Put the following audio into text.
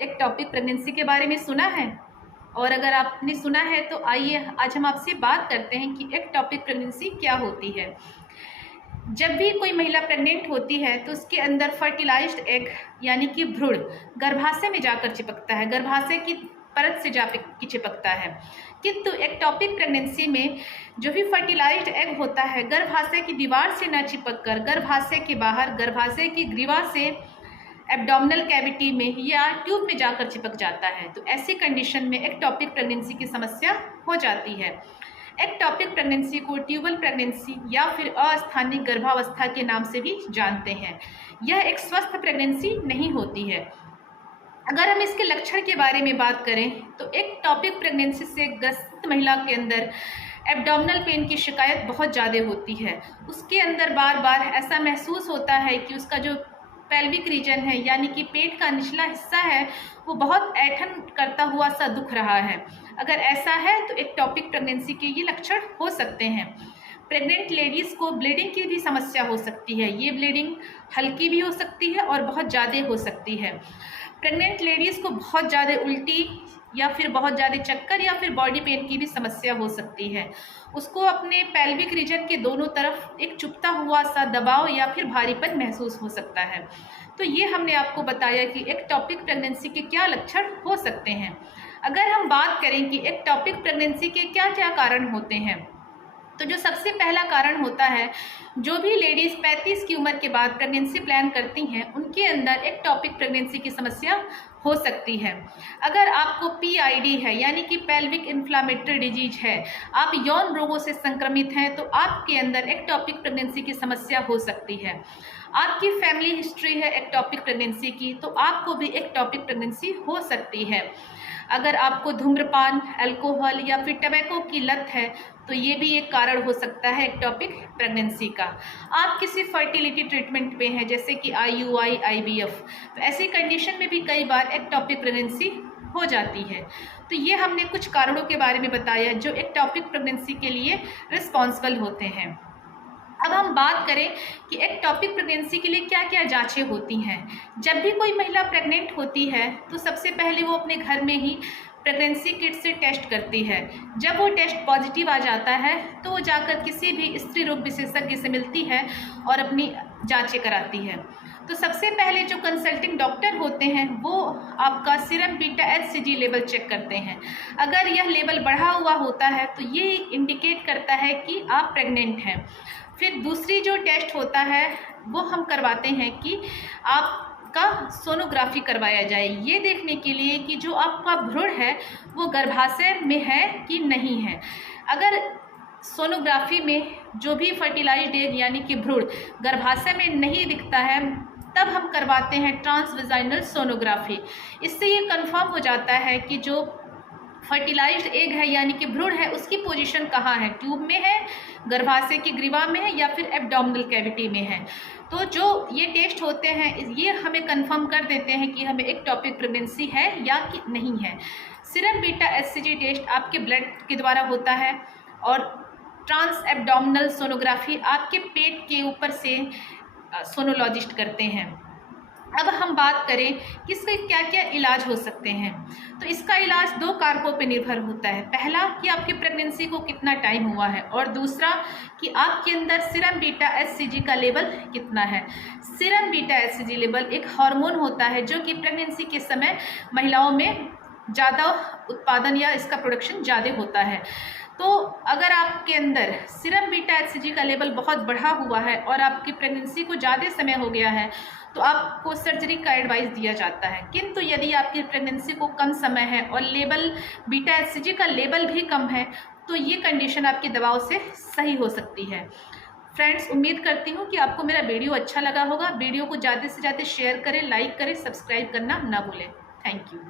एक topic pregnancy के बारे में सुना है? और अगर आपने सुना है तो आइए आज हम आपसे बात करते हैं कि एक टॉपिक प्रेगनेंसी क्या होती है। जब भी कोई महिला प्रेग्नेंट होती है तो उसके अंदर फर्टिलाइज्ड एग यानी कि भ्रूण गर्भाशय में जाकर चिपकता है, गर्भाशय की परत से जाकर चिपकता है। किंतु एक्टोपिक प्रेगनेंसी में जो भी फर्टिलाइज्ड एग होता है गर्भाशय की दीवार से न चिपककर गर्भाशय के बाहर, गर्भाशय की ग्रीवा से एब्डोमिनल कैविटी में या ट्यूब में जाकर चिपक जाता है। तो ऐसी कंडीशन में एक्टोपिक प्रेगनेंसी की समस्या हो जाती है। एक्टोपिक प्रेगनेंसी को ट्यूबल प्रेगनेंसी या फिर अस्थानिक गर्भावस्था के नाम से भी जानते हैं। यह एक स्वस्थ प्रेगनेंसी नहीं होती है। अगर हम इसके लक्षण के बारे में बात करें तो एक्टोपिक प्रेगनेंसी से ग्रसित महिला के अंदर एब्डोमिनल पेन की शिकायत बहुत ज़्यादा होती है। उसके अंदर बार बार ऐसा महसूस होता है कि उसका जो पेल्विक रीजन है यानी कि पेट का निचला हिस्सा है वो बहुत ऐंठन करता हुआ सा दुख रहा है। अगर ऐसा है तो एक्टोपिक प्रेगनेंसी के ये लक्षण हो सकते हैं। प्रेग्नेंट लेडीज़ को ब्लीडिंग की भी समस्या हो सकती है। ये ब्लीडिंग हल्की भी हो सकती है और बहुत ज़्यादा हो सकती है। प्रेग्नेंट लेडीज़ को बहुत ज़्यादा उल्टी या फिर बहुत ज़्यादा चक्कर या फिर बॉडी पेन की भी समस्या हो सकती है। उसको अपने पेल्विक रीजन के दोनों तरफ एक चुभता हुआ सा दबाव या फिर भारीपन महसूस हो सकता है। तो ये हमने आपको बताया कि एक्टोपिक प्रेगनेंसी के क्या लक्षण हो सकते हैं। अगर हम बात करें कि एक्टोपिक प्रेगनेंसी के क्या क्या कारण होते हैं, तो जो सबसे पहला कारण होता है, जो भी लेडीज़ 35 की उम्र के बाद प्रेगनेंसी प्लान करती हैं उनके अंदर एक्टोपिक प्रेगनेंसी की समस्या हो सकती है। अगर आपको पीआईडी है यानी कि पेल्विक इन्फ्लामेटरी डिजीज है, आप यौन रोगों से संक्रमित हैं, तो आपके अंदर एक्टोपिक प्रेगनेंसी की समस्या हो सकती है। आपकी फैमिली हिस्ट्री है एक्टोपिक प्रेगनेंसी की, तो आपको भी एक्टोपिक प्रेगनेंसी हो सकती है। अगर आपको धूम्रपान, अल्कोहल या फिर टबैको की लत है तो ये भी एक कारण हो सकता है एक्टोपिक प्रेगनेंसी का। आप किसी फर्टिलिटी ट्रीटमेंट पे हैं जैसे कि IUI, IVF, तो ऐसी कंडीशन में भी कई बार एक्टोपिक प्रेगनेंसी हो जाती है। तो ये हमने कुछ कारणों के बारे में बताया जो एक्टोपिक प्रेगनेंसी के लिए रिस्पॉन्सिबल होते हैं। अब हम बात करें कि एक्टोपिक प्रेगनेंसी के लिए क्या क्या जांचें होती हैं। जब भी कोई महिला प्रेग्नेंट होती है तो सबसे पहले वो अपने घर में ही प्रेगनेंसी किट से टेस्ट करती है। जब वो टेस्ट पॉजिटिव आ जाता है तो वो जाकर किसी भी स्त्री रोग विशेषज्ञ से मिलती है और अपनी जांचें कराती है। तो सबसे पहले जो कंसल्टिंग डॉक्टर होते हैं वो आपका serum beta HCG level check करते हैं। अगर यह लेवल बढ़ा हुआ होता है तो ये इंडिकेट करता है कि आप प्रेग्नेंट हैं। फिर दूसरी जो टेस्ट होता है वो हम करवाते हैं कि आपका सोनोग्राफी करवाया जाए, ये देखने के लिए कि जो आपका भ्रूण है वो गर्भाशय में है कि नहीं है। अगर सोनोग्राफी में जो भी फर्टिलाइज्ड एग यानी कि भ्रूण गर्भाशय में नहीं दिखता है तब हम करवाते हैं ट्रांसवेजाइनल सोनोग्राफी। इससे ये कंफर्म हो जाता है कि जो फर्टिलाइज्ड एग है यानी कि भ्रूण है उसकी पोजीशन कहाँ है, ट्यूब में है, गर्भाशय की ग्रीवा में है या फिर एब्डोमिनल कैविटी में है। तो जो ये टेस्ट होते हैं ये हमें कंफर्म कर देते हैं कि हमें एक्टोपिक प्रेगनेंसी है या कि नहीं है। सीरम बीटा HCG टेस्ट आपके ब्लड के द्वारा होता है और ट्रांस एब्डोमिनल सोनोग्राफी आपके पेट के ऊपर से सोनोलॉजिस्ट करते हैं। अब हम बात करें कि इसके क्या क्या इलाज हो सकते हैं, तो इसका इलाज दो कारकों पर निर्भर होता है। पहला कि आपकी प्रेगनेंसी को कितना टाइम हुआ है और दूसरा कि आपके अंदर सीरम बीटा HCG का लेवल कितना है। सीरम बीटा HCG लेवल एक हार्मोन होता है जो कि प्रेगनेंसी के समय महिलाओं में ज़्यादा उत्पादन या इसका प्रोडक्शन ज़्यादा होता है। तो अगर आपके अंदर सीरम बीटा HCG का लेवल बहुत बढ़ा हुआ है और आपकी प्रेगनेंसी को ज़्यादा समय हो गया है तो आपको सर्जरी का एडवाइस दिया जाता है। किंतु यदि आपकी प्रेगनेंसी को कम समय है और लेवल बीटा HCG का लेवल भी कम है तो ये कंडीशन आपकी दवाओं से सही हो सकती है। फ्रेंड्स, उम्मीद करती हूँ कि आपको मेरा वीडियो अच्छा लगा होगा। वीडियो को ज़्यादा से ज़्यादा शेयर करें, लाइक करें, सब्सक्राइब करना ना भूलें। Thank you.